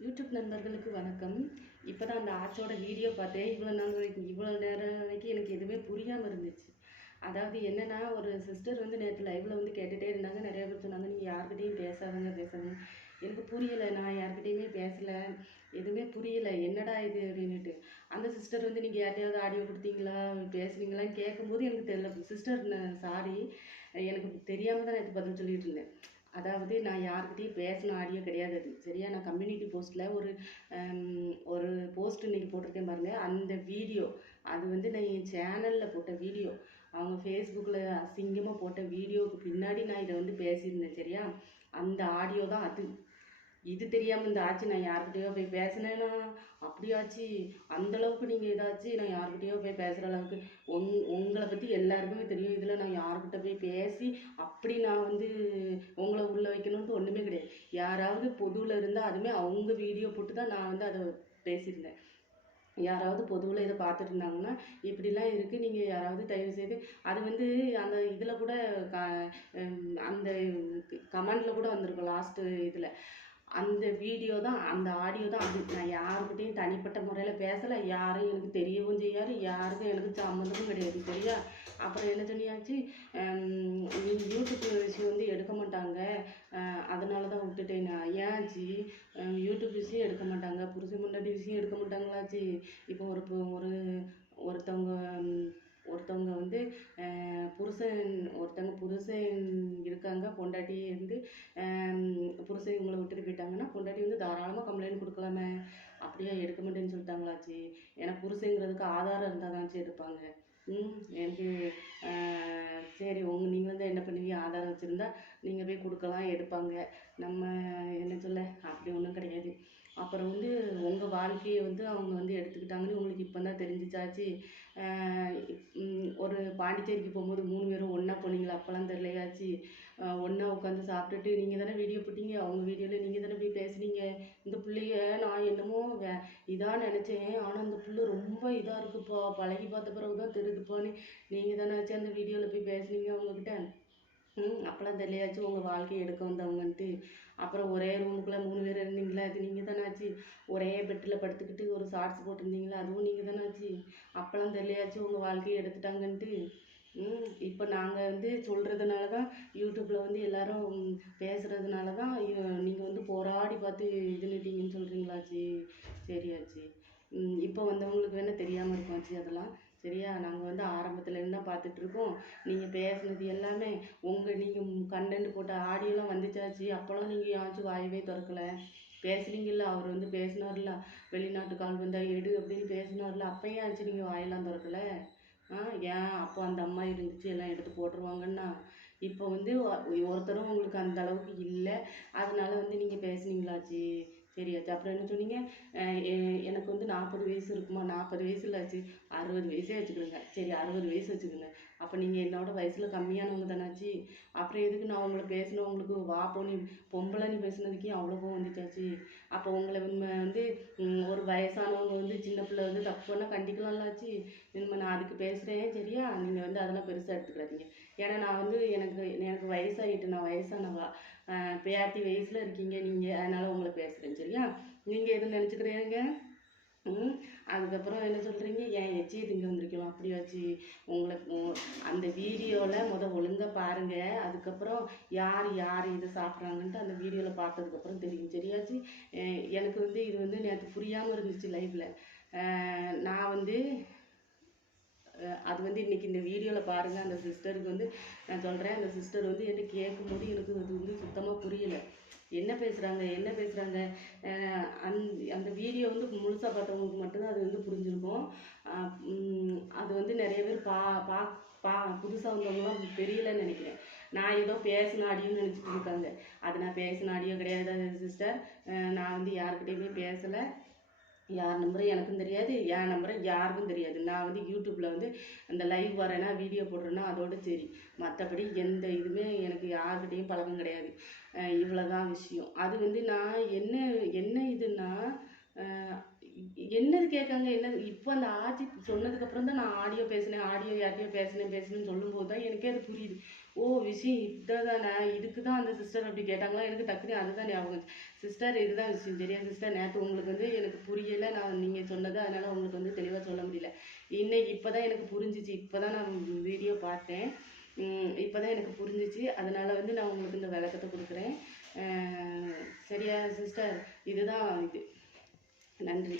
YouTube நண்பர்களுக்கு வணக்கம். இப்போ தான் அந்த ஆச்சோட வீடியோ பார்த்தேன். இவ்வளோ நாள் வரைக்கும் இவ்வளோ நேரம் வரைக்கும் எனக்கு எதுவுமே புரியாமல் இருந்துச்சு. அதாவது என்னன்னா ஒரு சிஸ்டர் வந்து நேற்று லைவில் வந்து கேட்டுகிட்டே இருந்தாங்க. நிறைய பேர் சொன்னாங்க நீங்கள் யார்கிட்டையும் பேசாதங்க பேசாதங்க. எனக்கு புரியலை நான் யார்கிட்டையுமே பேசலை. எதுவுமே புரியலை. என்னடா இது? அப்படின்னுட்டு. அந்த சிஸ்டர் வந்து நீங்கள் யார்ட்டையாவது ஆடியோ கொடுத்தீங்களா? பேசுனீங்களான்னு கேட்கும்போது எனக்கு தெரியல. சிஸ்டர் சாரி எனக்கு தெரியாமல் தான் நேற்று பதில் சொல்லிட்டு இருந்தேன். அதாவது நான் யாருக்கிட்டேயும் பேசின ஆடியோ கிடையாது. அது சரியா? நான் கம்யூனிட்டி போஸ்ட்டில் ஒரு ஒரு போஸ்ட் இன்னைக்கு போட்டிருக்கேன் பாருங்கள் அந்த வீடியோ அது வந்து நான் என் சேனலில் போட்ட வீடியோ அவங்க ஃபேஸ்புக்கில் அசிங்கமாக போட்ட வீடியோவுக்கு பின்னாடி நான் இதை வந்து பேசியிருந்தேன். சரியா? அந்த ஆடியோ தான் அது. இது தெரியாமல் இந்த ஆச்சு நான் யார்கிட்டயோ போய் பேசினேன்னா அப்படியாச்சு. அந்த அளவுக்கு நீங்கள் இதாச்சு நான் யார்கிட்டயோ போய் பேசுகிற அளவுக்கு. உங் உங்களை பற்றி எல்லாருக்குமே தெரியும். இதில் நான் யார்கிட்ட போய் பேசி அப்படி நான் வந்து உங்களை உள்ள வைக்கணும்னு ஒன்றுமே கிடையாது. யாராவது பொதுவில் இருந்தால் அதுவுமே அவங்க வீடியோ போட்டு தான் நான் வந்து அதை பேசியிருந்தேன். யாராவது பொதுவில் இதை பார்த்துட்டு இருந்தாங்கன்னா இப்படிலாம் இருக்குது நீங்கள் யாராவது தயவு செய்து அது வந்து அந்த இதில் கூட க அந்த கமெண்டில் கூட வந்திருக்கும் லாஸ்ட்டு இதில். அந்த வீடியோ தான் அந்த ஆடியோ தான். அது நான் யாருக்கிட்டையும் தனிப்பட்ட முறையில் பேசலை. யாரும் எனக்கு தெரியவும் செய்யாது. யாருக்கும் எனக்கு சம்மந்தமும் கிடையாது சரியா? அப்புறம் என்ன சொல்லியாச்சு? நீ யூடியூப் விஷயம் வந்து எடுக்க மாட்டாங்க. அதனால தான் விட்டுட்டேன் நான். ஏன்ச்சி யூடியூப் விஷயம் எடுக்க மாட்டாங்க. புருஷ முன்னாடி விஷயம் எடுக்க மாட்டாங்களாச்சு? இப்போ ஒரு ஒரு ஒருத்தவங்க ஒருத்தவங்க வந்து புருஷன் ஒருத்தவங்க புருஷன் இருக்காங்க பொண்டாட்டி இருந்து புருஷன் இவங்களை விட்டுட்டு போயிட்டாங்கன்னா பொண்டாட்டி வந்து தாராளமாக கம்ப்ளைண்ட் கொடுக்கலாமே. அப்படியே எடுக்க மாட்டேன்னு சொல்லிட்டாங்களாச்சு. ஏன்னா புருஷங்கிறதுக்கு ஆதாரம் இருந்தால் தான் எடுப்பாங்க ம் எனக்கு சரி உங்க நீங்கள் வந்து என்ன பண்ணுவீங்க? ஆதாரம் வச்சுருந்தா நீங்கள் போய் கொடுக்கலாம் எடுப்பாங்க. நம்ம என்ன சொல்ல? அப்படி ஒன்றும் கிடையாது. அப்புறம் வந்து உங்கள் வாழ்க்கையை வந்து அவங்க வந்து எடுத்துக்கிட்டாங்கன்னு உங்களுக்கு இப்போ தான் தெரிஞ்சிச்சாச்சு ஒரு பாண்டிச்சேரிக்கு போகும்போது மூணு பேரும் ஒன்றா போனீங்களா? அப்போல்லாம் தெரியலையாச்சு. ஒன்றா உட்காந்து சாப்பிட்டுட்டு நீங்கள் தானே வீடியோ போட்டீங்க? அவங்க வீடியோவில் நீங்கள் தானே போய் பேசுனீங்க? இந்த பிள்ளைய நான் என்னமோ வே இதாக நினச்சேன். ஆனால் அந்த பிள்ளை ரொம்ப இதாக இருக்குப்பா. பழகி பார்த்த பிறகு தான் தெரியுதுப்பான்னு நீங்கள் தானே ஆச்சு அந்த வீடியோவில் போய் பேசுனீங்க அவங்கக்கிட்ட ம் அப்போல்லாம் தெரியலையாச்சு. உங்கள் வாழ்க்கையை எடுக்க வந்தவங்கன்ட்டு. அப்புறம் ஒரே ரூமுக்குள்ளே மூணு பேர் இருந்தீங்க அது நீங்கள் தானே ஆச்சு ஒரே பெட்டில் படுத்துக்கிட்டு ஒரு ஷார்ட்ஸ் போட்டிருந்தீங்களா? அதுவும் நீங்கள் தானே ஆச்சு. அப்போல்லாம் தெரியலையாச்சும் உங்கள் வாழ்க்கையை எடுத்துட்டாங்கன்ட்டு. ம் இப்போ நாங்கள் வந்து சொல்கிறதுனால தான் யூடியூப்பில் வந்து எல்லாரும் பேசுகிறதுனால தான் நீங்கள் வந்து போராடி பார்த்து இதுன்னுட்டீங்கன்னு சொல்கிறீங்களாச்சி சரியாச்சு இப்போ வந்தவங்களுக்கு வேணால் தெரியாமல் இருக்குமாச்சு அதெல்லாம். சரியா? நாங்கள் வந்து ஆரம்பத்துலேருந்து தான் பார்த்துட்ருக்கோம் நீங்கள் பேசுனது எல்லாமே உங்கள் நீங்கள் கண்டென்ட் போட்ட ஆடியோலாம் வந்துச்சாச்சு? அப்போல்லாம் நீங்கள் யாச்சும் வாயவே திறக்கல. பேசுனீங்கல்ல அவர் வந்து பேசினார்ல வெளிநாட்டு கால் வந்தால் எடு அப்படின்னு பேசினார்ல அப்பயும் ஆச்சு நீங்கள் வாயெல்லாம் திறக்கல? ஆ ஏன் அப்போ அந்த அம்மா இருந்துச்சு எல்லாம் எடுத்து போட்டுருவாங்கன்னா? இப்போ வந்து ஒருத்தரும் உங்களுக்கு அந்த அளவுக்கு இல்லை அதனால வந்து நீங்கள் பேசுனீங்களாச்சு? சரியாச்சு அப்புறம் என்ன சொன்னீங்க? எனக்கு வந்து நாற்பது வயசு இருக்குமா? நாற்பது வயசுல ஆச்சு. அறுபது வயசே வச்சுக்கிடுங்க சரி அறுபது வயசு வச்சுக்கோங்க. அப்போ நீங்கள் என்னோட வயசில் கம்மியானவங்க தானாச்சு அப்புறம் எதுக்கு நான் உங்களை பேசினவங்களுக்கு வா போனி பொம்பளை நீ பேசுனதுக்கே அவ்வளோ கோவம் வந்துச்சாச்சு? அப்போ உங்களை உண்மை வந்து ஒரு வயசானவங்க வந்து சின்ன பிள்ளை வந்து தப்பு பண்ணால் கண்டிக்கலாம்லாச்சு இனிமேல் நான் அதுக்கு பேசுகிறேன் சரியா? நீங்கள் வந்து அதெல்லாம் பெருசாக எடுத்துக்கிறாதீங்க ஏன்னா நான் வந்து எனக்கு எனக்கு வயசாகிட்டு நான் வயசானவா? பேத்தி வயசில் இருக்கீங்க நீங்கள் அதனால் உங்களை பேசுகிறேன் சரியா? நீங்கள் எதுவும் நினச்சிக்கிறீங்க? ம்? அதுக்கப்புறம் என்ன சொல்கிறீங்க ஏன் எச்சி திங்க வந்திருக்கலாம் அப்படியாச்சு. உங்களை அந்த வீடியோவில் முத ஒழுங்காக பாருங்கள் அதுக்கப்புறம் யார் யார் இதை சாப்பிட்றாங்கன்ட்டு அந்த வீடியோவில் பார்த்ததுக்கப்புறம் தெரியும். சரியாச்சு? எனக்கு வந்து இது வந்து நேற்று புரியாமல் இருந்துச்சு லைஃப்பில் நான் வந்து அது வந்து இன்றைக்கி இந்த வீடியோவில் பாருங்கள் அந்த சிஸ்டருக்கு வந்து நான் சொல்கிறேன் அந்த சிஸ்டர் வந்து என்ன கேட்கும்போது எனக்கு அது வந்து சுத்தமாக புரியல. என்ன பேசுகிறாங்க என்ன பேசுகிறாங்க அந் அந்த வீடியோ வந்து முழுசாக பார்த்தவங்களுக்கு மட்டும்தான் அது வந்து புரிஞ்சிருக்கும். அது வந்து நிறைய பேர் பா பா பா புதுசாக வந்தவங்களாம் தெரியலன்னு நினைக்கிறேன். நான் ஏதோ பேசின நினச்சிட்டு இருக்காங்க. அது நான் பேசினாடியோ கிடையாது சிஸ்டர் நான் வந்து யாருக்கிட்டையுமே பேசலை. யார் நம்பரும் எனக்கும் தெரியாது என் நம்பரும் யாருக்கும் தெரியாது. நான் வந்து யூடியூப்பில் வந்து அந்த லைவ் வரேன்னா வீடியோ போடுறேன்னா அதோட சரி. மற்றபடி எந்த இதுவுமே எனக்கு யாருக்கிட்டேயும் பழக்கம் கிடையாது. இவ்வளோதான் விஷயம். அது வந்து நான் என்ன என்ன இதுன்னா என்னது கேட்காங்க என்னது? இப்போ அந்த ஆட்சி சொன்னதுக்கப்புறம் தான் நான் ஆடியோ பேசினேன் ஆடியோ யார்ட்டையோ பேசினேன் பேசினேன்னு சொல்லும்போது தான் எனக்கே அது புரியுது. ஓ விஷயம் இதுதானே? இதுக்கு தான் அந்த சிஸ்டர் அப்படி கேட்டாங்களா? எனக்கு டக்குனு அதுதான் ஞாபகம் சிஸ்டர் இதுதான் விஷயம். சரியா சிஸ்டர் நேற்று உங்களுக்கு வந்து எனக்கு புரியலை நான் நீங்கள் சொன்னது அதனால் உங்களுக்கு வந்து தெளிவாக சொல்ல முடியல. இன்னைக்கு இப்போ தான் எனக்கு புரிஞ்சிச்சு. இப்போ தான் நான் வீடியோ பார்த்தேன். இப்போ தான் எனக்கு புரிஞ்சிச்சு. அதனால் வந்து நான் உங்களுக்கு இந்த விளக்கத்தை கொடுக்குறேன். சரியா சிஸ்டர் இதுதான் இது. நன்றி